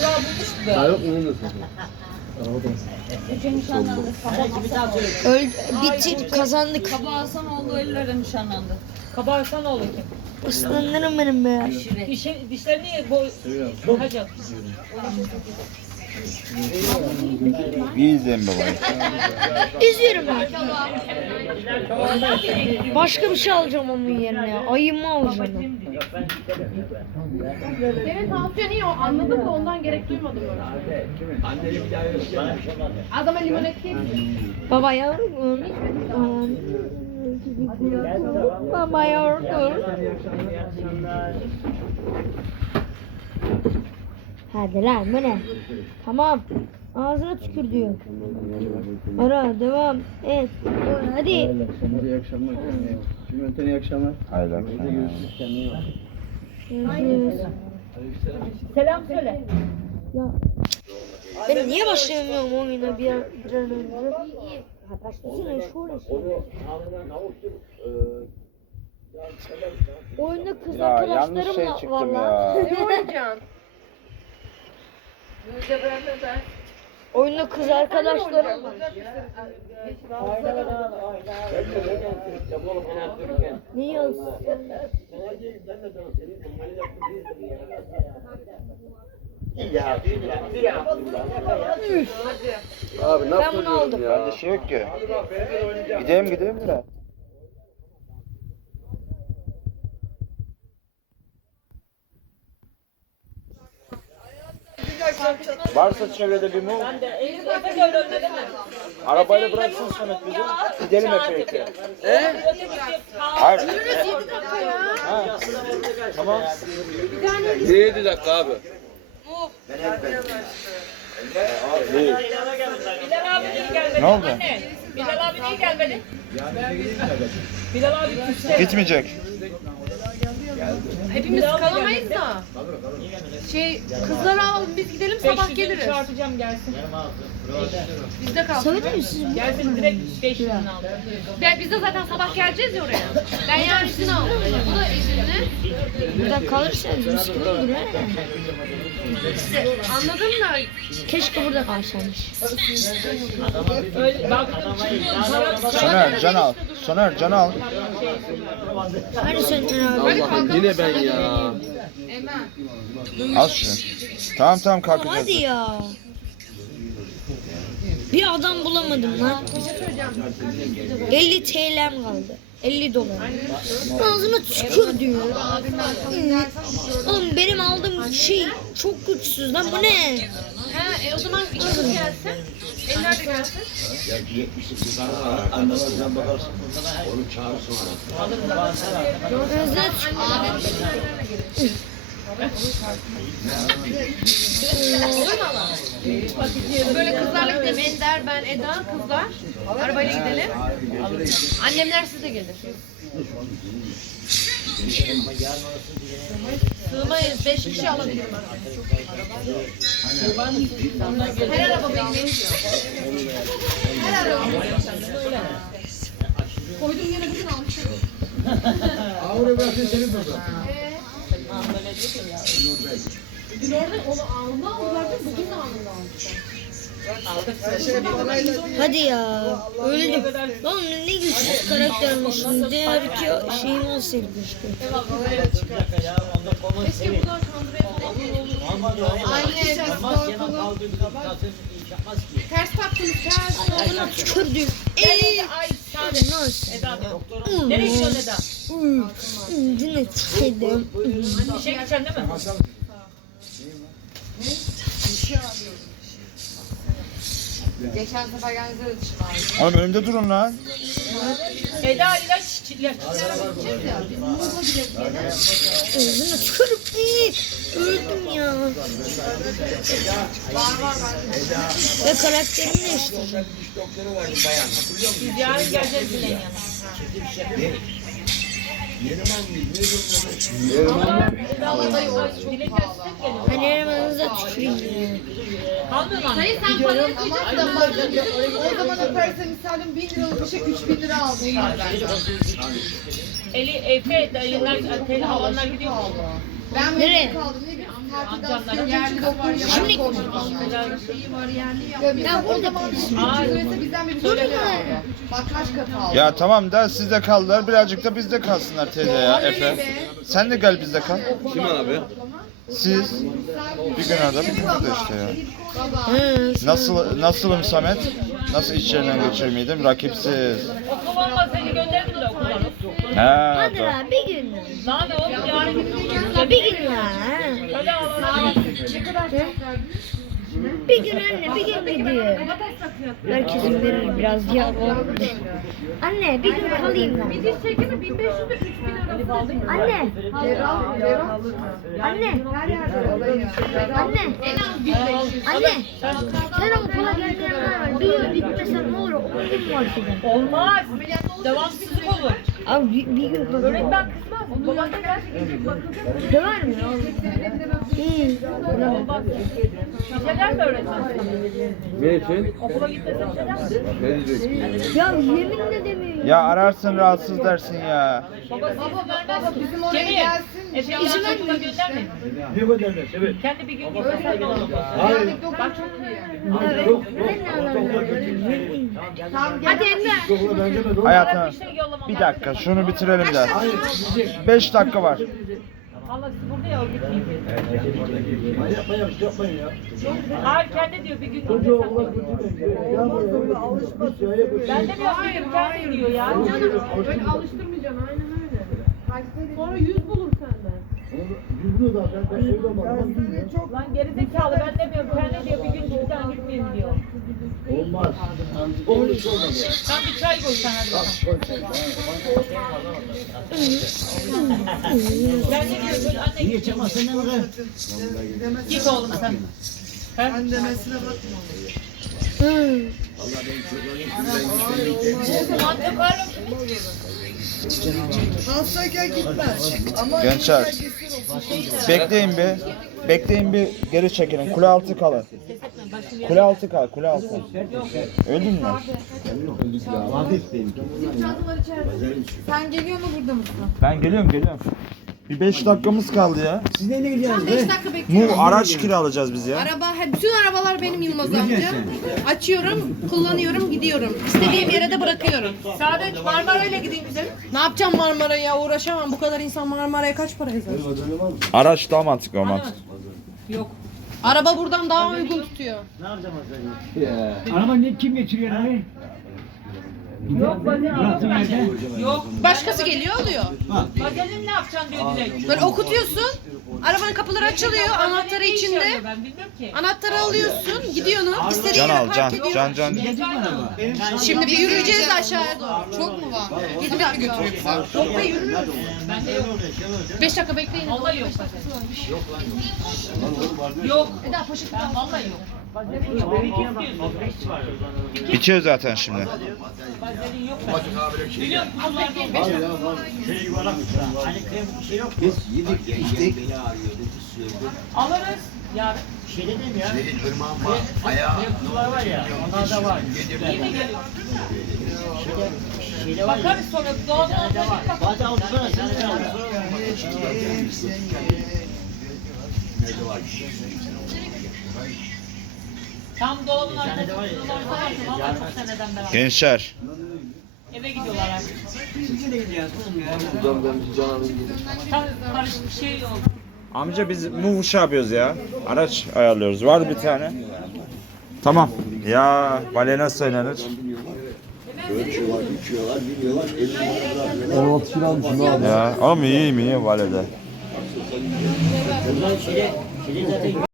Burak bulmuştu da. Daha yok mu? Nasıl? Ece nişanlandı. Kaba bir daha söyle. Öldü, bitti, kazandık. Kaba Hasanoğlu ellere nişanlandı. Kaba Hasanoğlu kim? Aslanlarım benim be. Dişi, dişlerini bo hacı. Bir izleyin babayı. İzliyorum ben. Başka bir şey alacağım onun yerine. Ayımı alacağım. Ben. Senin tansiyon iyi o anladım da ondan gerek duymadım öyle. Adama limon ekleyeyim mi? Baba yavrum. Baba yavrum. Hadi lan bu ne? Tamam. Ağzına tükür diyor. Ara devam et. Hadi. İyi akşamlar. Cümleten iyi akşamlar. Hayırlı akşamlar. görüşürüz. Kendine iyi bak. Görüşürüz. Selam söyle. Ya. Ben niye başlayamıyorum oyuna bir, an- bir an önce? Başlasana şöyle şey. Oyunda kız Ya yanlış şey valla. ya. Ne oynayacaksın? Oyunda kız arkadaşlarımla. Ne yazsın? Abi ne Ben bunu aldım. ya? Bende şey yok ki. Gidelim gidelim de. Varsa çevrede bir mum, Efe böyle öyle değil mi? arabayla bıraksın Samet bizi. Gidelim hep birlikte. Öteki Hayır. Ha. Tamam. Ne 7 dakika abi? Bilal abi niye gelmedi? Ne oldu? Anne. Bilal abi niye gelmedi? Bilal abi küste. Gitmeyecek. Hepimiz kalamayız da. Şey kızları alalım biz gidelim sabah 500'ünü geliriz. çarpacağım gelsin. Bizde kalsın. Samet mi siz? Gelsin direkt 500'ünü al. Ben, biz de zaten sabah geleceğiz ya oraya. Ben yarın izin aldım. Bu da izinli. Burada kalırsanız mis gibi olur ha. İşte anladım da Keşke burada kalsaymış. Soner can al. Soner can al. Hadi sen abi. Allah'ım yine ben ya. Al şunu. Tamam tamam kalkacağız. Hadi ya. Bir adam bulamadım lan. 50 TL'm kaldı. 50 dolar. Ağzına tükür diyor. Hı. Oğlum benim aldığım şey çok güçsüz lan bu ne? He, e, o zaman ikimiz gelsin. Eller de gelsin. Ağzına tükür. Böyle kızlarla gidelim. Ender, ben, Eda, kızlar. Arabayla gidelim. Annemler siz de gelir. Sığmayız. Beş kişi alabilirim. Her araba diyor. Her araba benim. Koyduğum yere bugün almışım. Avrupa bırakın senin burada. Dün orada onu alnında aldılar da bugün de alnında almışlar. Hadi ya. Öldüm. Lan ne güçsüz karaktermişim. Diğer iki şeyim olsaydı keşke. Keşke kandırayım. Anne biz korkulu. Ters taktınız ters. Ağzına tükürdüm. Eee. Hadi nasıl? Nereye gidiyorsun Eda? Yine tükürdüm. İşe gideceksin değil mi? Geçen sefer geldiğinizde de dışarı aldım. Oğlum önümde durun lan. Eda ilaç ilaç. Ağzına tükürüm. Eee. Öldüm ya. Ve karakterim değiştireceğim. Biz yarın geleceğiz Dile'nin yanına. Hani yanınıza tüküreyim? Dayı sen parayı koyacaksın. O zaman öperse misalim 1000 liralık bir şey 3000 lira aldım. Eli Efe dayılar, teyze halanlar gidiyor mu? Ben Nereye? kaldım. Ne bileyim. Şimdi- şeyi var yerli ya. Ya burada Ücreti bizden bir Dur söyle. ya. Bak kaç katı aldı. Ya tamam da sizde kaldılar birazcık da bizde kalsınlar teyze ya Efe. Sen de gel bizde kal. Kim abi? Siz bir gün bir gün burada işte ya. Nasıl nasılım Samet? Nasıl içlerinden geçirmeydim? Rakipsiz. He, Hadi doğru. lan bir gün lan. Lan oğlum yarın gideceğiz. Ya bir gün lan. Hadi Allah'ım. Bir gün anne bir gün gidiyor. Herkesin verir biraz ya. Anne bir gün kalayım lan. Biz çekimi 1500 ile 3000 arası. Anne. Anne. Anne. En az 1500. Anne. Sen okula geleceğin var. Bir yıl gitmesen ne olur? On gün var senin. Olmaz. Devamsızlık olur. Abi bir, bir gün kalıyor. Öğretmen kızmaz. Baban da gelse gelecek bakılacak. Döver mi? İyi. Olmaz. Bir şeyler mi öğretmen? Ne için? Okula gitmesen bir şeyler mi? Ne diyeceksin? Ya yeminle demiyorum. Ya ararsın rahatsız dersin ya. İzin vermez. Bizim oraya Cemil. gelsin. İzin vermiyor. Ne göndermez? Evet. Kendi bir gün gitmesen? Güvenlik doktor çok iyi. Evet. Ben ne anlamıyorum. Hadi Enver. Benzemez oğlum. Hayatım Bir şey bir dakika şunu bitirelim de. Hayır, gidecek. 5 dakika var. Allah siz burada ya o gitmeyin. Manyak manyak yapmayın ya. Hayır kendi diyor bir gün götürmeyin. Ya böyle. Ben de bir gün kendi diyor ya. Canım böyle alıştırmayacaksın aynen öyle. Sonra. Yüzünü zaten ben evde olmam. Lan gerizekalı ben demiyorum kendi diyor bir gün gitmeden gitmeyeyim diyor. Olmaz. Onun olmaz. Sen bir çay koy sen hadi bakalım. Kendi diyor böyle anne Niye çıkmasın ne bakayım? git oğlum sen. He? Hı. Antep var Gençler. Bekleyin bir. Bekleyin bir geri çekilin. Kule altı kalın. Kule altı kal, kule altı. Öldün mü? Sen geliyor mu burada mısın? Ben geliyorum, geliyorum. Bir 5 dakikamız kaldı ya. Siz neyle gidiyorsunuz? 5 dakika bekliyorum. Bu araç kiralayacağız biz ya. Araba, he, bütün arabalar benim Yılmaz amca. Açıyorum, kullanıyorum, gidiyorum. İstediğim yere de bırakıyorum. Saadet Marmara'yla gidin güzelim. Ne yapacağım Marmara'ya? Uğraşamam. Bu kadar insan Marmara'ya kaç para yazar? Araç daha mantıklı o mantıklı. Yok. Araba buradan daha uygun tutuyor. Araba ne kim getiriyor abi? Yok bacanım. Yok. Başkası geliyor alıyor. Bacanım ne yapacaksın diyor Dilek. Böyle okutuyorsun. Arabanın kapıları açılıyor. Anahtarı içinde. yarıyor Ben bilmiyorum ki. Anahtarı alıyorsun. Gidiyorsun. İstediğin Can yere al, park can, ediyorsun. can, can. Şimdi bir yürüyeceğiz aşağıya doğru. Çok mu var? Gidip mi götürüyor bizi? Çok da yürürüz. Bende yok. 5 dakika bekleyin. Vallahi yok bacanım. Yok. Eda poşet vallahi yok. Bitiyor zaten şimdi. Yok. Biliyorum kuzularda Alırız. Yarın. Senin ırmağın var, ayağı. var ya, onlar da var. Mi geliyor? Bakarız sonra. Bak. Bazen otursana sen de al. Tam arkasında varsa valla çok seneden beraber. Gençler. Eve gidiyorlar artık. Buradan ben bir can alayım gelin. Tam karışık bir şey oldu. Amca biz şey yapıyoruz ya. Araç ayarlıyoruz. Var bir tane. Tamam. Ya vale nasıl oynanır? Ölçüyorlar, büküyorlar, biliyorlar, elini 16 kilo almışım abi. Ya oğlum iyi mi iyi valede. Bunlar şile, şile zaten